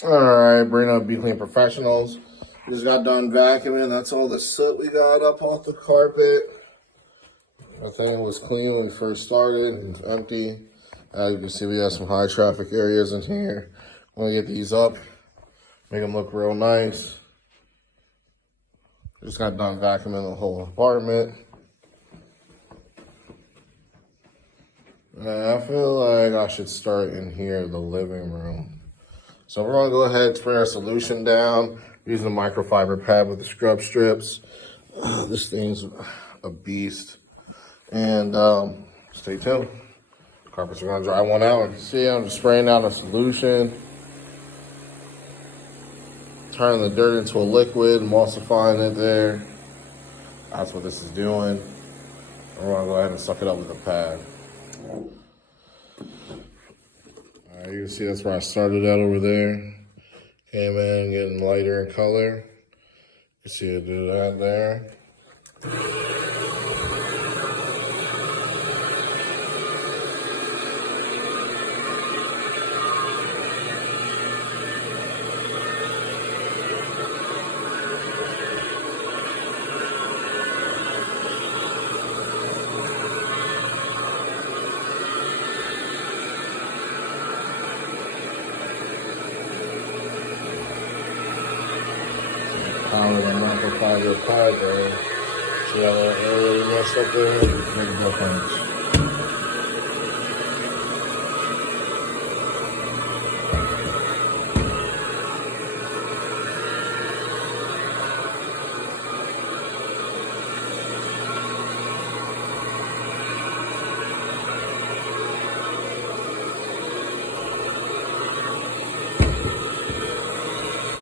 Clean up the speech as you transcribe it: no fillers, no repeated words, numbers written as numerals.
Alright, bring up Be Clean Professionals. We just got done vacuuming. That's all the soot we got up off the carpet. I think it was clean when we first started. It's empty. As you can see, we have some high traffic areas in here. I'm gonna get these up, make them look real nice. Just got done vacuuming the whole apartment. And I feel like I should start in here, the living room. So we're gonna go ahead and spray our solution down using a microfiber pad with the scrub strips. This thing's a beast. And stay tuned. Carpets are gonna dry 1 hour. See, I'm just spraying out a solution. Turning the dirt into a liquid, emulsifying it there. That's what this is doing. We're gonna go ahead and suck it up with a pad. Alright, you can see that's where I started at over there. Came in, getting lighter in color. You can see it do that there. Power the microfiber pad there. See how that area messed up there? Make a difference.